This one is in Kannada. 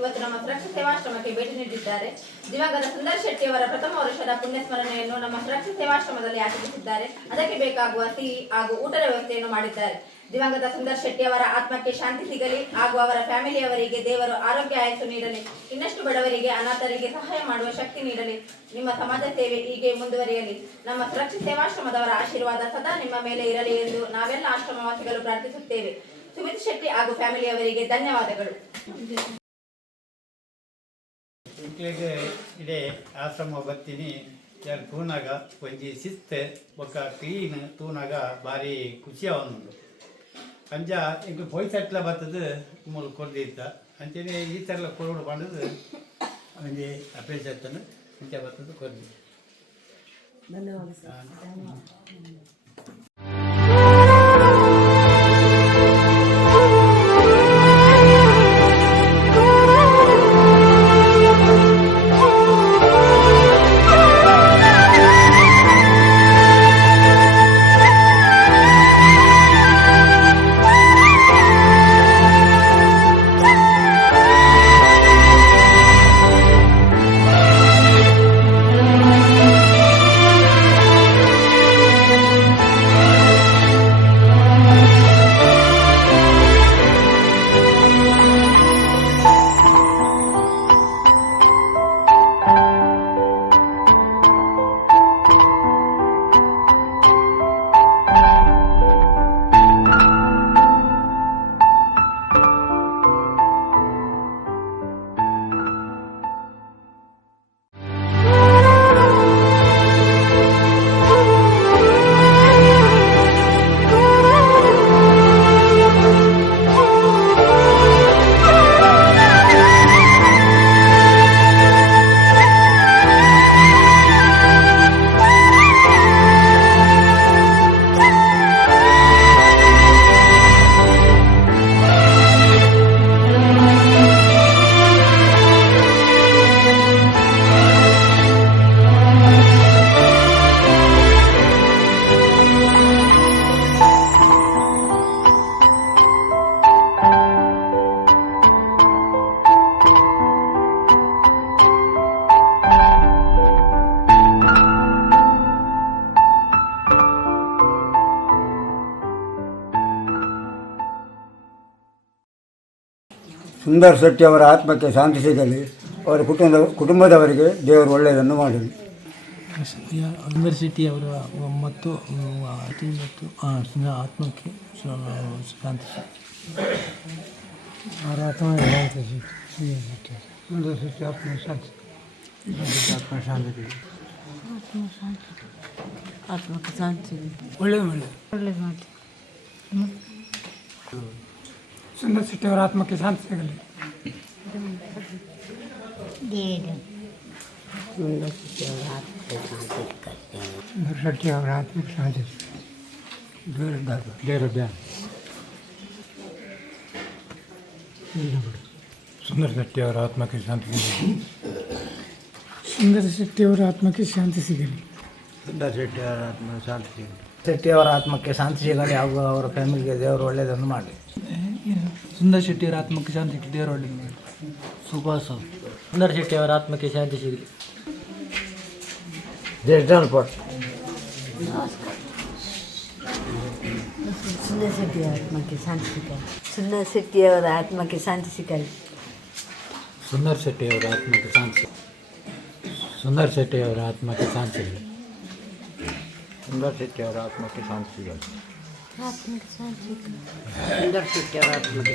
ಇವತ್ತು ನಮ್ಮ ಸುರಕ್ಷಾ ಸೇವಾಶ್ರಮಕ್ಕೆ ಭೇಟಿ ನೀಡಿದ್ದಾರೆ. ದಿವಂಗತ ಸುಂದರ್ ಶೆಟ್ಟಿ ಅವರ ಪ್ರಥಮ ವರ್ಷದ ಪುಣ್ಯಸ್ಮರಣೆಯನ್ನು ನಮ್ಮ ಸುರಕ್ಷಾ ಸೇವಾಶ್ರಮದಲ್ಲಿ ಆಚರಿಸಿದ್ದಾರೆ. ಅದಕ್ಕೆ ಬೇಕಾಗುವ ಸಿಹಿ ಹಾಗೂ ಊಟದ ವ್ಯವಸ್ಥೆಯನ್ನು ಮಾಡಿದ್ದಾರೆ. ದಿವಂಗತ ಸುಂದರ್ ಶೆಟ್ಟಿ ಅವರ ಆತ್ಮಕ್ಕೆ ಶಾಂತಿ ಸಿಗಲಿ ಹಾಗೂ ಅವರ ಫ್ಯಾಮಿಲಿಯವರಿಗೆ ದೇವರು ಆರೋಗ್ಯ ಆಯಸ್ಸು ನೀಡಲಿ. ಇನ್ನಷ್ಟು ಬಡವರಿಗೆ ಅನಾಥರಿಗೆ ಸಹಾಯ ಮಾಡುವ ಶಕ್ತಿ ನೀಡಲಿ. ನಿಮ್ಮ ಸಮಾಜ ಸೇವೆ ಹೀಗೆ ಮುಂದುವರಿಯಲಿ. ನಮ್ಮ ಸುರಕ್ಷಾ ಸೇವಾಶ್ರಮದವರ ಆಶೀರ್ವಾದ ಸದಾ ನಿಮ್ಮ ಮೇಲೆ ಇರಲಿ ಎಂದು ನಾವೆಲ್ಲ ಆಶ್ರಮವಾಸಿಗಳು ಪ್ರಾರ್ಥಿಸುತ್ತೇವೆ. ಸುಮಿತ್ ಶೆಟ್ಟಿ ಹಾಗೂ ಫ್ಯಾಮಿಲಿಯವರಿಗೆ ಧನ್ಯವಾದಗಳು. ಇಡೇ ಆಶ್ರಮ ಬರ್ತೀನಿ ಯಾರು ತೂನಾಗ ಒಂಜಿ ಶಿಸ್ತು ಒಕ್ಕ ಕ್ಲೀನ್ ತೂನಾಗ ಭಾರಿ ಖುಷಿ ಅವನು ಅಂಜ ಈಗ ಪೊಯ್ಸಟ್ಲ ಬರ್ತದೆ ಮೂಲ ಕೊಡ್ದಿತ್ತ ಅಂಚನೆ ಈ ಥರ ಕೊರಡು ಮಾಡೋದು ಒಂಜಿ ಅಪೇಕ್ಷೆತ್ತನು ಇಂಚ ಬರ್ತದೆ ಕೊಡ್ದಿ. ಸುಂದರ್ ಶೆಟ್ಟಿ ಅವರ ಆತ್ಮಕ್ಕೆ ಶಾಂತಿ ಸಿಗಲಿ. ಅವರ ಕುಟುಂಬದವರಿಗೆ ದೇವರು ಒಳ್ಳೆಯದನ್ನು ಮಾಡಲಿ. ಸುಂದರ್ ಶೆಟ್ಟಿ ಅವರ ಮತ್ತು ಆತ್ಮಕ್ಕೆ ಶಾಂತಿ ಅವರ ಆತ್ಮಕ್ಕೆ ಶಾಂತಿ ಒಳ್ಳೆಯದು ಮಾಡಿ. ಸುಂದರ್ ಶೆಟ್ಟಿ ಅವರ ಆತ್ಮಕ್ಕೆ ಶಾಂತಿ ಸಿಗಲಿ. ಸುಂದರ್ ಶೆಟ್ಟಿ ಅವರ ಆತ್ಮಕ್ಕೆ ಶಾಂತಿ ಸುಂದರ್ ಶೆಟ್ಟಿ ಅವರ ಆತ್ಮಕ್ಕೆ ಶಾಂತಿ ಸಿಗಲಿ. ಸುಂದರ್ ಶೆಟ್ಟಿ ಅವರ ಆತ್ಮಕ್ಕೆ ಶಾಂತಿ ಸಿಗಲಿ. ಸುಂದರ್ ಶೆಟ್ಟಿ ಅವರ ಆತ್ಮಕ್ಕೆ ಶಾಂತಿ ಸಿಗಲಿ. ಶೆಟ್ಟಿ ಅವರ ಆತ್ಮಕ್ಕೆ ಶಾಂತಿ ಸಿಗಲಿ ಹಾಗೂ ಅವರ ಫ್ಯಾಮಿಲಿಗೆ ದೇವರು ಒಳ್ಳೆಯದನ್ನು ಮಾಡಲಿ. ಸುಂದರ್ ಶೆಟ್ಟಿ ಅವರ ಆತ್ಮಕ್ಕೆ ಶಾಂತಿ ಸಿಗಲಿ. ದೇವರು ಒಳ್ಳೆಯದು ಮಾಡಲಿ. ಸುಭಾಷ್ ಸುಂದರ್ ಶೆಟ್ಟಿ ಅವರ ಆತ್ಮಕ್ಕೆ ಶಾಂತಿ ಸಿಗಲಿ. ಸುಂದರ್ ಶೆಟ್ಟಿ ಆತ್ಮಕ್ಕೆ ಶಾಂತಿ ಸಿಗಲಿ. ಸುಂದರ್ ಶೆಟ್ಟಿಯವರ ಆತ್ಮಕ್ಕೆ ಶಾಂತಿ ಸಿಗಲಿ. ಸುಂದರ್ ಶೆಟ್ಟಿ ಅವರ ಆತ್ಮಕ್ಕೆ ಶಾಂತಿ ಸುಂದರ್ ಶೆಟ್ಟಿ ಅವರ ಆತ್ಮಕ್ಕೆ ಶಾಂತಿ ಸಿಗಲಿ. ಸುಂದರ್ ಶೆಟ್ಟಿ ಅವರ ಆತ್ಮಕ್ಕೆ ಶಾಂತಿ ಸಿಗಲಿ. ಆತ್ಮಕ್ಕೆ ಶಾಂತಿ ಸಿಗಲಿ. ಸುಂದರ್ ಶೆಟ್ಟಿ ಅವರ ಆತ್ಮಕ್ಕೆ